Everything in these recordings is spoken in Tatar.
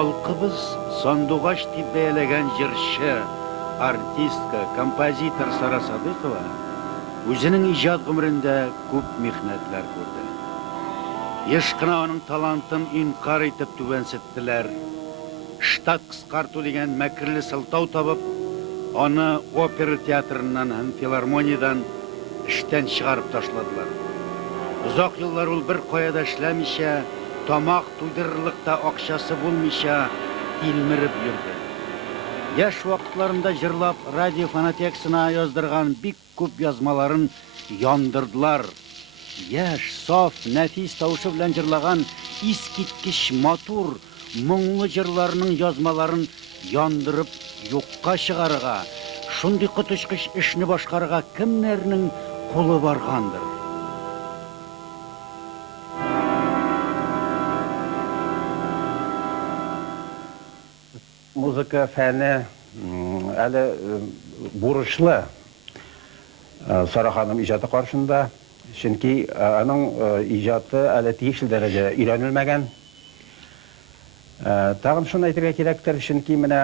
Halkımız Sandıgaç diye beylegen jırşı, artistka, kompozitör Sara Sadıkova özünün icad ömründe көп mihnetler gördü. Ешқына onun talantın inkar etip tüvensittiler. Штат kıskartı degen мәкірлі сылтау табып, onu opera teatrından hem filarmoniyeden işten çıkarıp taşladılar. Uzak yıllar ol bir koyada işlemişe, tamak tuydırırlıkta akşası bulmuşa ilmirip yürüdü. Yaş vakitlarında jırlap radyo fonoteksina yazdırgan bik köp yazmaların yandırdılar. Yaş, saf, nefis tavışı bilen jırlagan iskitkiş, matur, muңлы jırlarının yazmaların yandırıp yokka çıgarıga, şundi kıtışkış işini başkarıga kimlerinin kolu bargandır. Muzika fəni əli buruşlu Sara xanım icadı qarşında. Çünki onun icadı əli tiyişli dərəcə öyrənilməgən. Tağın şunu aytırga kerektir, çünki mənə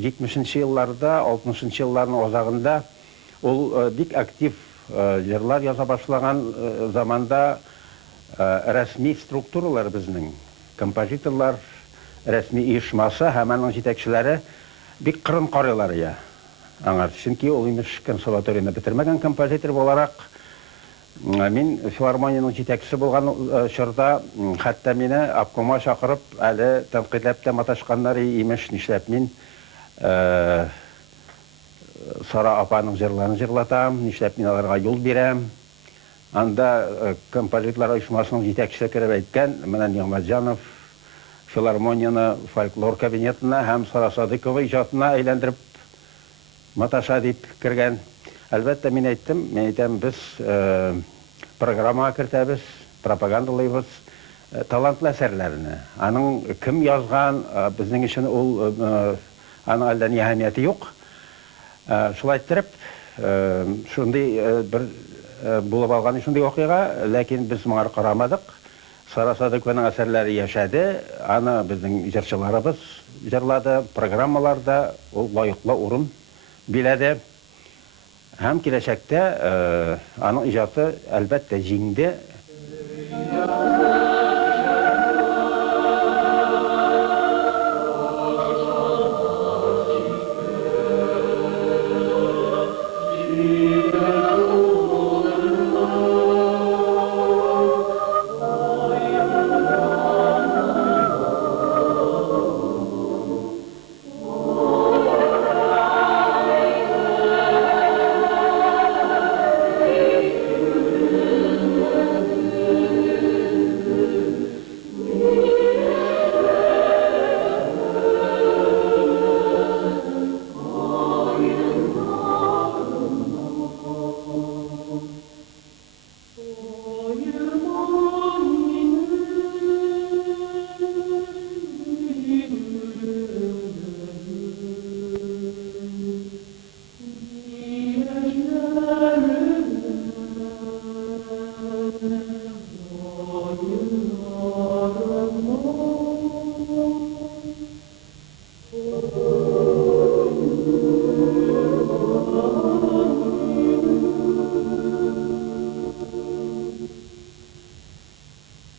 70-ci yıllarda, 60-cı yılların ozağında ol bik aktiv jırlar yaza başlagan zamanda rəsmi strukturalar bizning, kompozitorlar resmi uyuşması, hemen onun yetekçileri bir kırın karıyorlar ya. Anlar. Çünkü oluymuş konservatuarını bitirmegen kompozitör olarak men filarmoniyanın yetekçisi bolgan şurada hatta meni obkomga chaqirib, ali tanqidlab mataşqanlar imiş nishlab men Sara apanın jırlarını jırlatam, nishlab men alarga yol berem. Anda kompozitorlar uyuşmasının yetekçisi kirib aytgan, mana Nig'matjonov filarmoniyani folklor kabinetine hem Sara Sadıkova icatına aylandırıp mataşa deyip kirgen. Elbette men aytdim, biz programa kirtemiz, propagandalayız talantlı eserlerini. Anın kim yazgan, bizning için ol anın elden yahamiyeti yok. Şulay ettirip, şunday bir bulup algan şunday okuyga, lakin biz mağar qaramadık. Sara Sadıkova'nın eserleri yaşadı, ana bizim icraçılarımız icraladı, programmalarda o layıklı orun biledi. Hem gelecekte ana icatı elbette jingdi.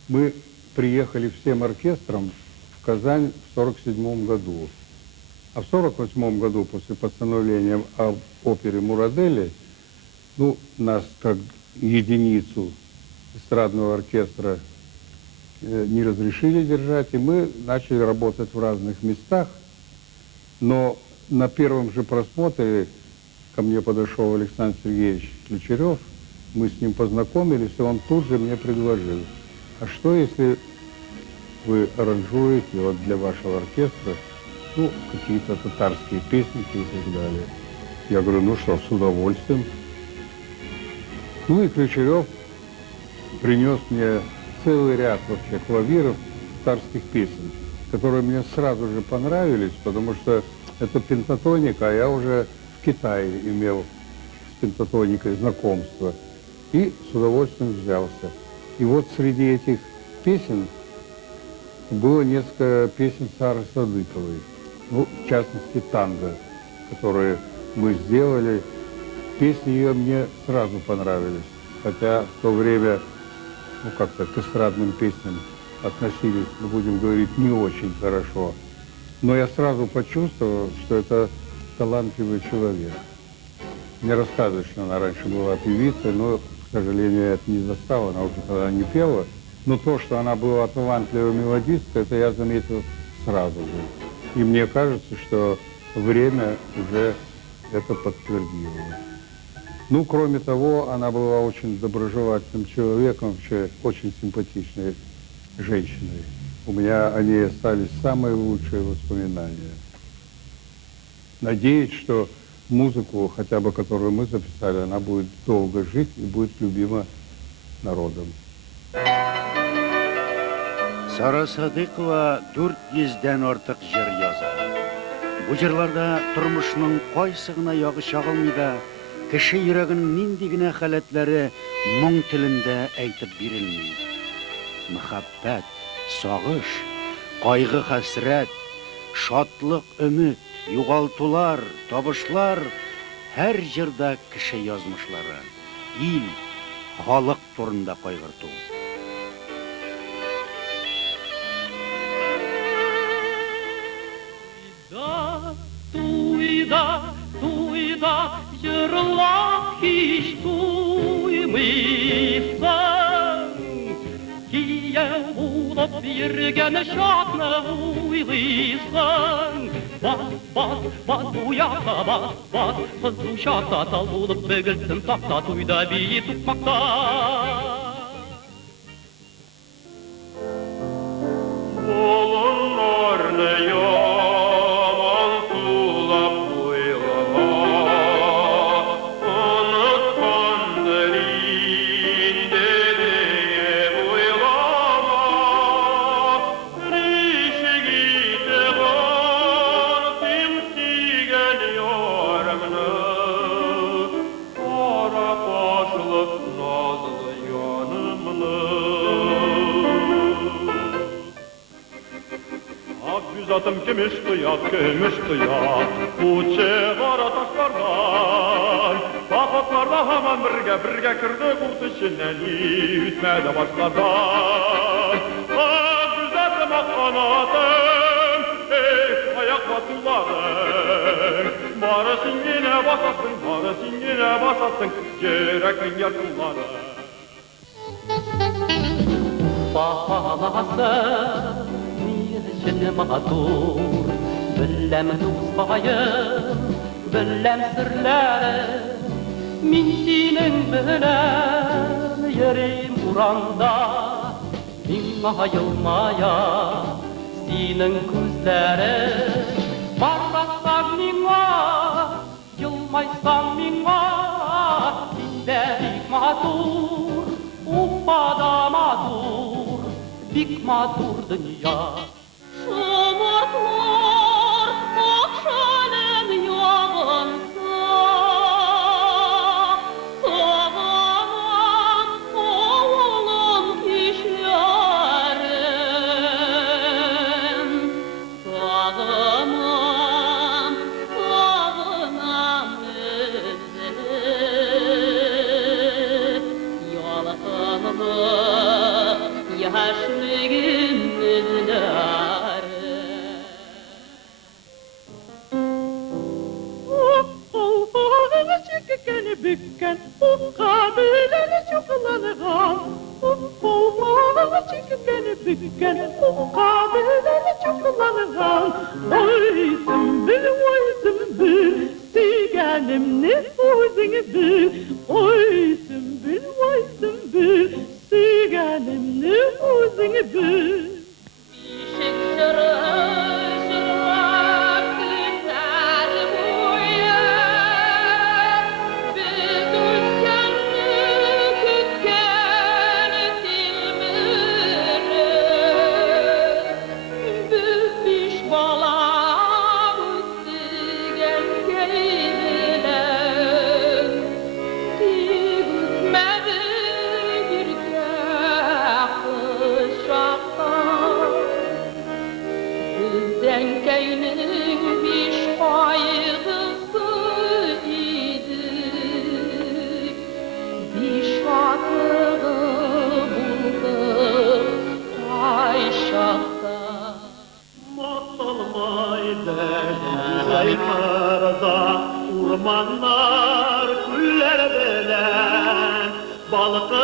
Мы приехали всем оркестром в Казань в 1947 году. А в 1948 году, после постановления об опере «Мурадели», ну, нас как единицу эстрадного оркестра не разрешили держать, и мы начали работать в разных местах. Но на первом же просмотре ко мне подошел Александр Сергеевич Ключарев, мы с ним познакомились, и он тут же мне предложил: а что, если вы аранжируете вот для вашего оркестра, ну, какие-то татарские песенки и так далее? Я говорю, ну что, с удовольствием. Ну и Ключарев принес мне целый ряд вообще клавиров татарских песен, которые мне сразу же понравились, потому что это пентатоника, а я уже в Китае имел с пентатоникой знакомство. И с удовольствием взялся. И вот среди этих песен было несколько песен Сары Садыковой, ну, в частности, танго, которые мы сделали. Песни ее мне сразу понравились, хотя в то время, ну, как-то к эстрадным песням относились, ну, будем говорить, не очень хорошо. Но я сразу почувствовал, что это талантливый человек. Мне рассказывают, что она раньше была певицей, но, к сожалению, я это не застал, она уже тогда не пела. Но то, что она была талантливой мелодисткой, это я заметил сразу же. И мне кажется, что время уже это подтвердило. Ну, кроме того, она была очень доброжелательным человеком, вообще очень симпатичной женщиной. У меня о ней остались самые лучшие воспоминания. Надеюсь, что музыку, хотя бы которую мы записали, она будет долго жить и будет любима народом. Sara Sadıkova 400'den artık jir yazar. Bu jirlarda turmuşning qaysigina yog'i shag'ilmaydi, kishi yuragining nindigina holatlari mung tilida aytib berilmaydi. Muhabbat, sog'ish, qayg'u hasrat, shodlik, umid, yo'g'altular, tobishlar har jirda kishi yozmishlari, il, xalq turunda qayg'urtuv. Туйда, жырлап һич туймыйсың. Кияү булып йөргән чакны уйлыйсың. Бas, бу якка бас, кызу чакта тал булып бөгелсен такта, туйда бии тукмакта. Болыннарны Zatım gümüş kıyak, uçe kara taşlardan. Bakaklarda hemen birge kırdı kurt içinden, ütmede başlardan. Ah güzelim ak kanatım, ayak batırlarım. Barısın yine basasın, yürekin yarkınlarım. Bağlasın матур, беләм дуспаем, беләм серләре. Мин синең белән йөрим уранда, миңа елмая синең күзләрең. Бармасаң миңа, елмайсаң миңа, син дә бик матур, упада матур, бик матур дөнья. Umutlar akşamın yağınsa, sağanan oğlum kişilerim. Sağımam, sağınam özlü, yalakımı yaşlığım özler. Bükken, kabirleri çoklanıgan. Olmalı çıkıkken bükken, kabirleri çoklanıgan. Oy sümbül, sigenim ne özünü bil. Oy sümbül, sigenim ne özünü bil. İşik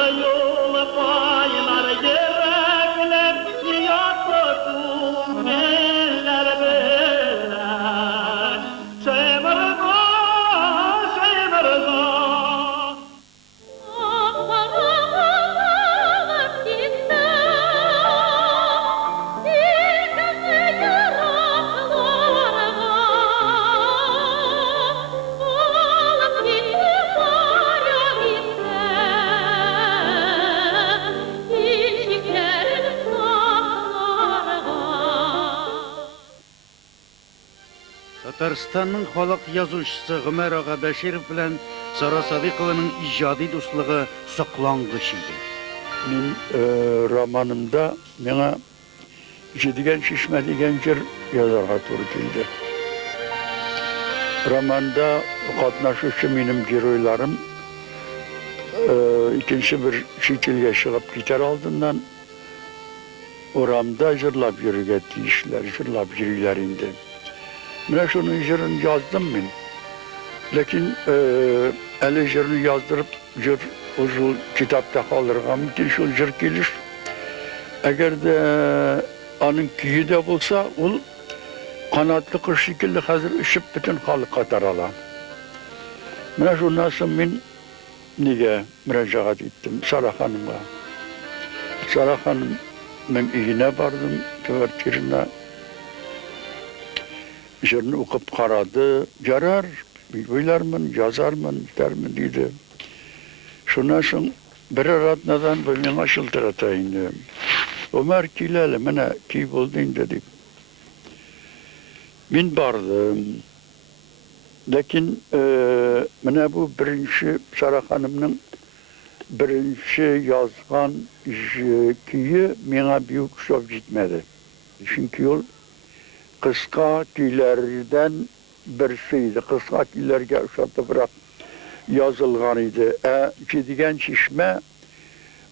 yol paylar gerekler yatıp eller beler Semerga, semerga Татарстанның халық язучысы Гомәр Ага Бәширов белән Сара Садыйкованың иҗади дуслыгы соклангыч иде. Min romanımda bana Ciddigen Şişme diyen bir yazarga to'g'ri keldi. Romanda qatnaşuvchi benim giroylarım ikinci bir chet elga chiqib ketar oldindan oramda jırlab yürüge deyishlar, jırlab yürüyler indi. Mana şunu jırını yazdım ben. Lakin eli jırını yazdırıp jır uzun kitapta kaldırgan mümkün şu jır geliş. Eğer de anın kiyi de bulsa, ol kanatlı kuş şekilde hazır üşüp bütün halı katar alan. Mana şundan sonra ben nige müracaat ettim Sara Hanım'a. Sara Hanım'ın evine vardım, küvertirine. Jırını okup karadı, yarar, bilgilermin, yazarmın, dermin dedi. Şundan sonra bir aratmadan böyle aşıltır atayım. Ömer kileli, mene ki buldun dedik. Ben vardım. Lakin mene bu birinci Sara Hanım'ın birinci yazgan kiyi bana büyük şov gitmedi. Çünkü yol kıska killerden birisiydi. Kıska killerge uşatı bırak yazılgan idi. Ciddigen Şişme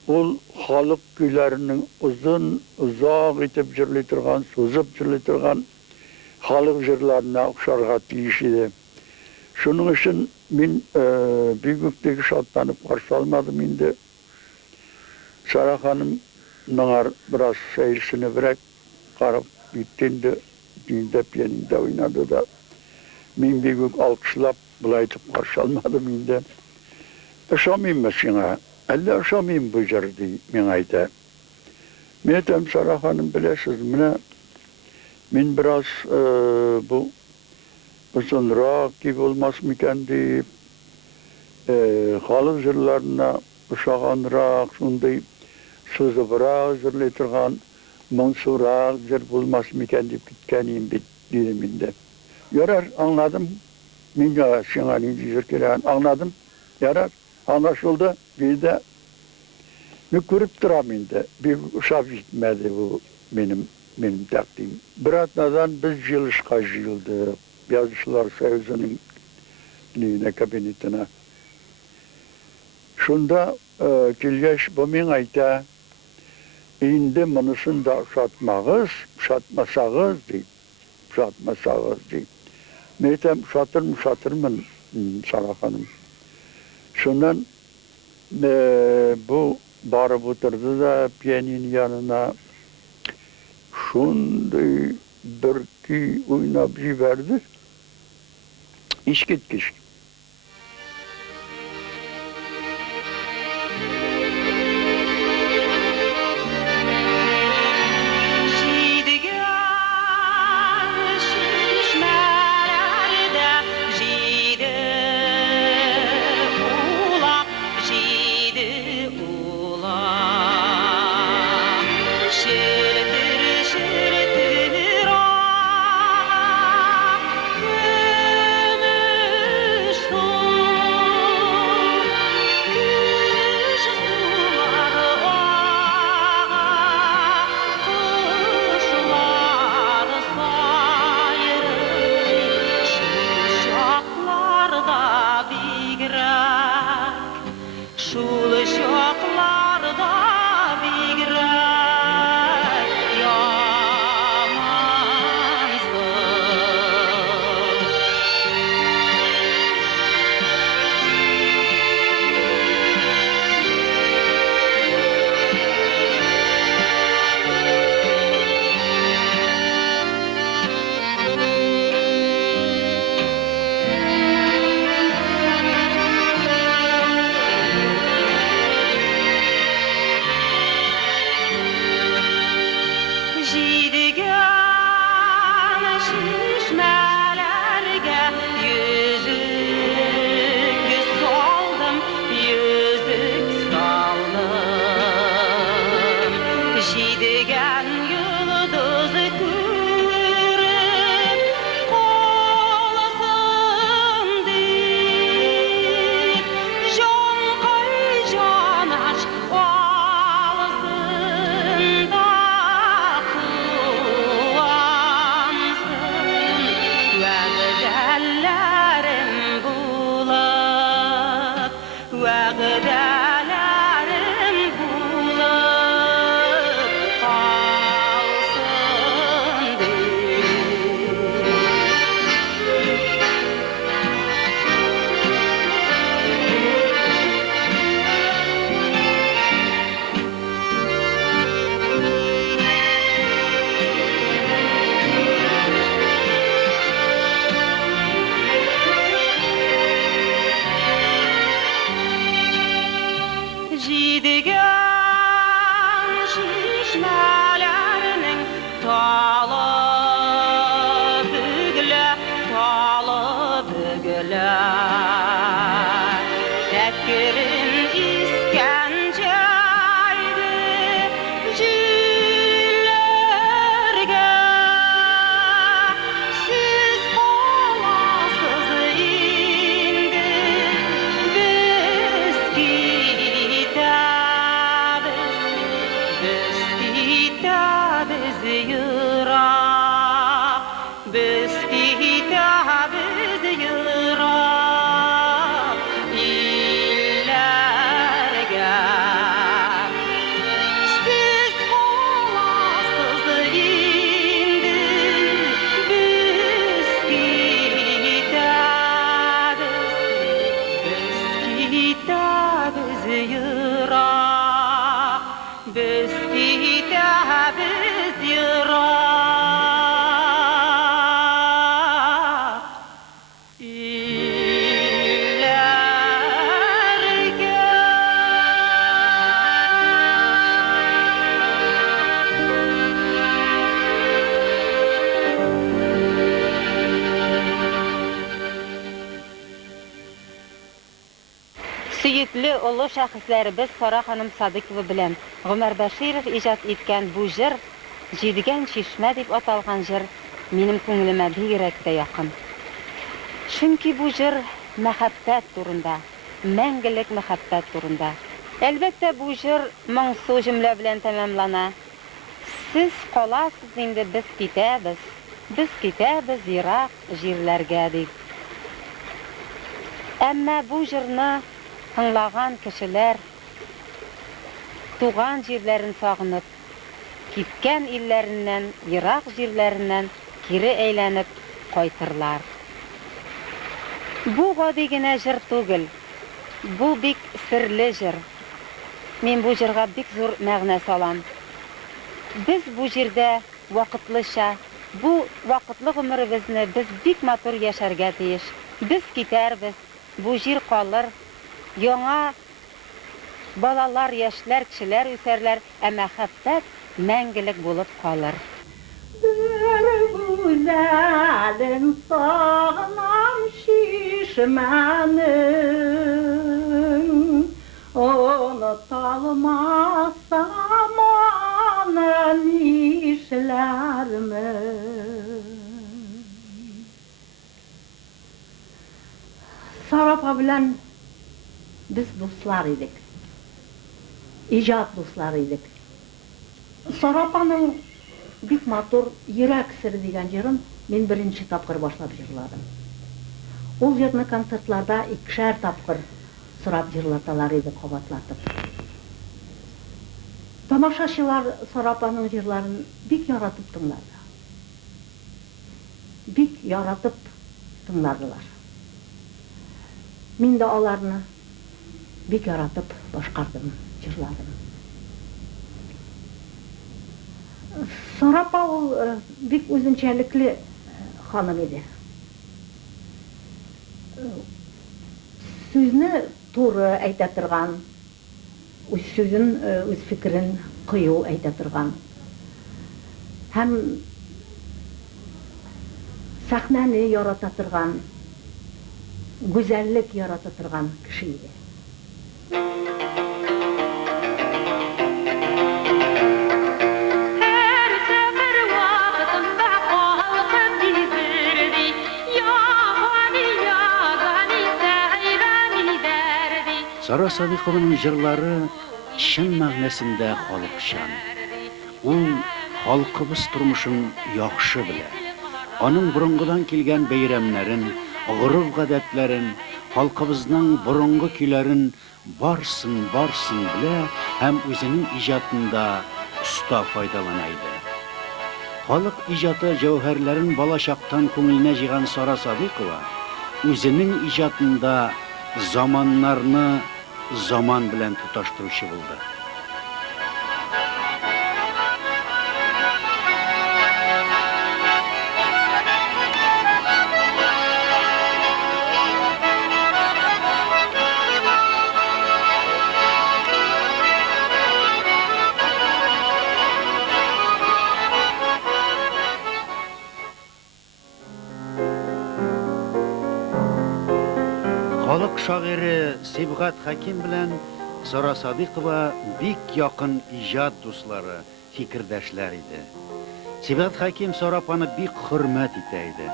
ol halk köylerinin uzak itip jırlaytırgan, sözüp jırlaytırgan halk jırlarına okşarga deyişiydi. Şunun için ben büyüklükteki şatlanıp karşı almadım indi. Sara Hanım bana biraz seyircisini bırak karıp bittindi. Düğünde piyaninde oynadı da ben büyük alkışlap bulaytıp karşı almadım indi. Aşamayım mesela. Elle aşamayım bu jardı minayda. Metem Sara Hanım bilesiz mine min biraz bu uzunrak gibi olmaz mıken deyip halk jırlarına uşağanrak şunday sözü bırak jırlaytırgan mansurak jır bulmaz mıken deyip gitkeniyim diliminde. Yarar anladım. Minga şinganin jırkilen anladım. Yarar anlaşıldı. Bir de ne görüp duramında bir uşak gitmedi bu benim takdim. Biratnadan biz yılışka yıldık. Yazıcılar Sayısı'nın neyine kabinetine. Şunda kilgeç bu min ayta indi manısını da şatmasağız deyip. Metem şatırmın Sara Hanım. Şundan bu barı buturdu da piyanin yanına şunday bir ki oynayıp verdi. İş gitmiş. Jidigan şişmelerinin talı bügüle, talı bügüle. Tekkirin iskenceydi jillerge. Siz olasız indi, biz gideriz yırak, biz gideriz yırak illerge. Siz olasız indi, biz gideriz yırak, biz gideriz yırak illerge. Süyüklü ulu şahıslarыбыз Sara Hanım Sadıkova bilen Ömer Bashirov ijat etken bu jir, Jidigan Şişme deb atalgan jir, menim ko'nglime bigrak da yaqin. Chunki bu jir muhabbat turunda, mangilik muhabbat turunda. Albatta bu jir ma'sum jumla bilan tamamlana. Siz qolasiz endi biz ketamiz yiroq yerlarga deb. Ammo bu jirni tinglagan kishilar tuğan yerlerini sağınıp, gitken illerinden, yiroq yerlerinden geri eylenip qaytırlar. Bu gadigina jir tugil, bu bik sirli jir. Men bu jirga bik zo'r ma'na salam. Biz bu jirda vaqtlicha, bu vaqtli umrimizni biz bik motor yasharga teyish. Biz ketarbiz, bu jir qolar. Yana balalar, yaşlar, kişiler üserler, muhabbat mangilik bulup kalır. Bir güzelin sağlam şişmenin, unutalmazsam onun işlerimi. Sarapa bilen biz dostlar idik. İcat dostları idik. Sarapa'nın bik motor Yirak Siri degan yerin men birinchi tapqir boshlab yig'ladim. O yerni konsertlarda ikkişer tapqir surab yig'latalar edi qavatlatib. Tomoshachilar Sarapa'nın yerlarini bik yaratib tinglardi. Bik yaratib tinglardilar. Men de alarını bik yaratib boshqardim, yig'ladim. Sarapa o bik o'zinchalikli xonim edi. So'zni to'g'ri ayta turgan, o'z so'zin, o'z fikrin qiyu ayta turgan. Ham sahnani yarata turgan, go'zallik yarata turgan kishi edi. Sara Sadıkova'nın jırları şın ma'nosida xalqşan. U halkımız turmuşun yaxşı bile. Onun burungudan kelgen beyramlarin, urf-odatlarin, halkımızın burungu kuylarin barsın bile hem özünün icatında usta faydalanaydı. Halk icatı cevherlerin balaşaktan ko'ngline jigan Sara Sadıkova özünün icatında zamanlarını zaman bilen tutaştırışı buldu. şairi Sibgat Hakim bilen Sara Sadiqova bik yakın ijad dostları, fikirdeşler idi. Sibgat Hakim Sara apany bik hürmet eteydi.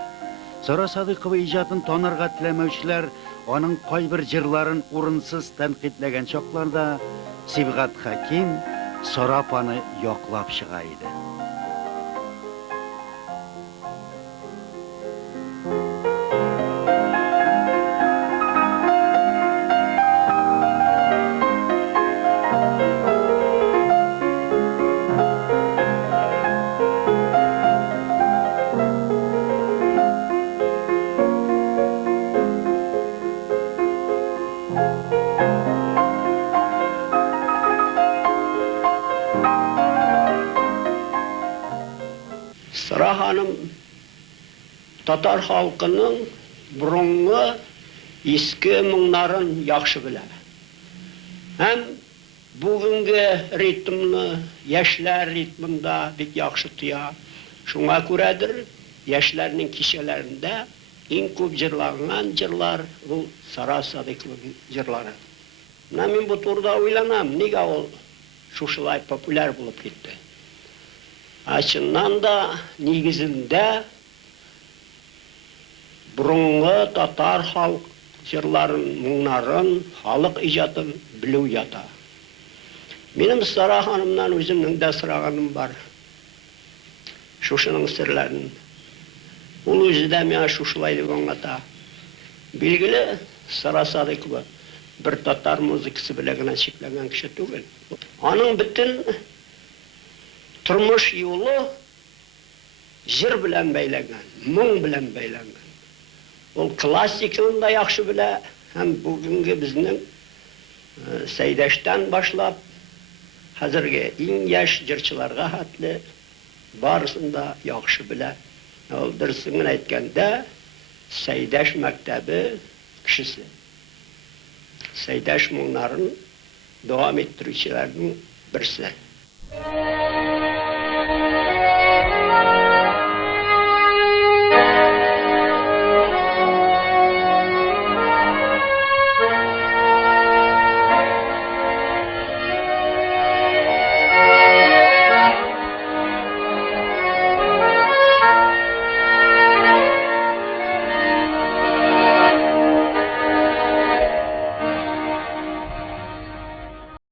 Sara Sadiqova ijadын tanırga tilemevçiler onun kaybir jırların urunsuz tenkitleyen çoklarda Sibgat Hakim Sara apany yoklap şıgaydı. Sıra Hanım Tatar halkının burunlu eski mыңнарын yaxşı bile. Hem bugünkü ritmini yaşlar ritminde bik yaxşı tuya. Şuna göredir, yaşlarının kişilerinde en көп jırlanan jırlar bu Sara Sadiqova jırları. Men bu turda oylanam, nega ol şuşulay popüler bulup gitti. Açından da negizinde burunlu Tatar halk jırların, мұңнарын, халық ijadын bilүү yata. Benim Sara Hanım'dan özümün de sırağınım var. Şuşunun sırlarının. Onu özü de mene şuşulaydı onlata. Bilgili Sara Sadiqova bir Tatar muzikası bilegine çekilgen kişi değil. Onun bütün turmuş yolu jir bilen beylengen, muң bilen beylengen. O klasikini da yaxşı bile, hem bugünkü bizning Seydeş'ten başlap, hazırki en yaş jırçılarga hatlı, barısında yaxşı bile. Öldürsünün aytkanda, Seydeş mektebi kişisi. Seydeş muңнарын devam ettiricilerinin birisi.